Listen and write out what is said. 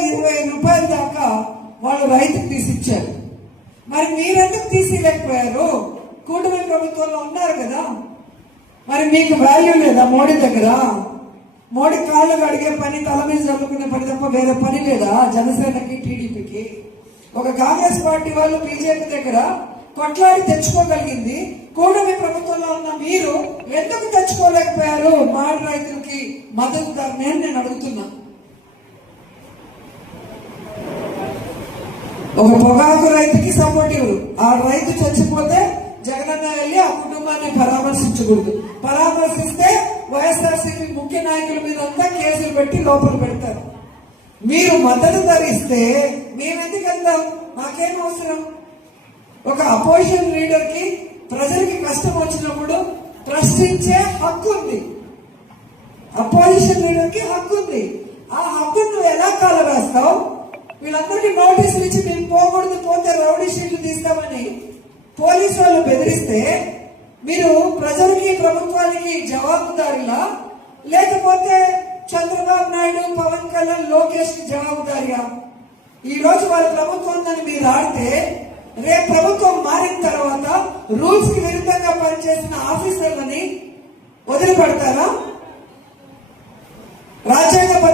25 రూపాయల దాకా వాళ్ళు రైతుకు తీసిచ్చారు. మరి మీరెందుకు తీసిలేకపోయారు? కూటమి ప్రభుత్వంలో ఉన్నారు కదా, మరి మీకు వాల్యూ లేదా మోడీ దగ్గర? మోడీ కాళ్ళు అడిగే పని, తల మీద చదువుకునే పని తప్ప వేరే పని లేదా జనసేనకి, టీడీపీకి? ఒక కాంగ్రెస్ పార్టీ వాళ్ళు బీజేపీ దగ్గర కొట్లాడి తెచ్చుకోగలిగింది. కూటమి ప్రభుత్వంలో ఉన్న మీరు ఎందుకు తెచ్చుకోలేకపోయారు మాడి రైతులకి మద్దతు ధరని నేను అడుగుతున్నా. ఒక పొగాకు రైతుకి సపోర్టివ్, ఆ రైతు చచ్చిపోతే జగనన్న వెళ్ళి ఆ కుటుంబాన్ని పరామర్శించకూడదు. పరామర్శిస్తే వైఎస్ఆర్సీపీ ముఖ్య నాయకుల మీద అంతా కేసులు పెట్టి లోపల పెడతారు. మీరు మద్దతు ధరిస్తే మేమెందుకు వెళ్తాం? మాకేం అవసరం? ఒక అపోజిషన్ లీడర్ కి ప్రజలకి కష్టం వచ్చినప్పుడు ప్రశ్నించే హక్కు ఉంది. అపోజిషన్ లీడర్ కి హక్కు ఉంది. ఆ హక్కును నువ్వు ఎలా కాలవేస్తావు? వీళ్ళందరికీ నోటీసులు ఇచ్చి మేము పోకూడదు, పోతే రౌడీ షీట్లు తీస్తామని పోలీసు వాళ్ళు బెదిరిస్తే మీరు ప్రజలకి, ప్రభుత్వానికి జవాబుదారిలా, లేకపోతే చంద్రబాబు నాయుడు, పవన్ కళ్యాణ్, లోకేష్ కి జవాబుదారియా? ఈ రోజు వాళ్ళ ప్రభుత్వం ఉందని మీరు ఆడితే రేపు ప్రభుత్వం మారిన తర్వాత రూల్స్ కి విరుద్ధంగా పనిచేసిన ఆఫీసర్లని వదిలిపెడతారా?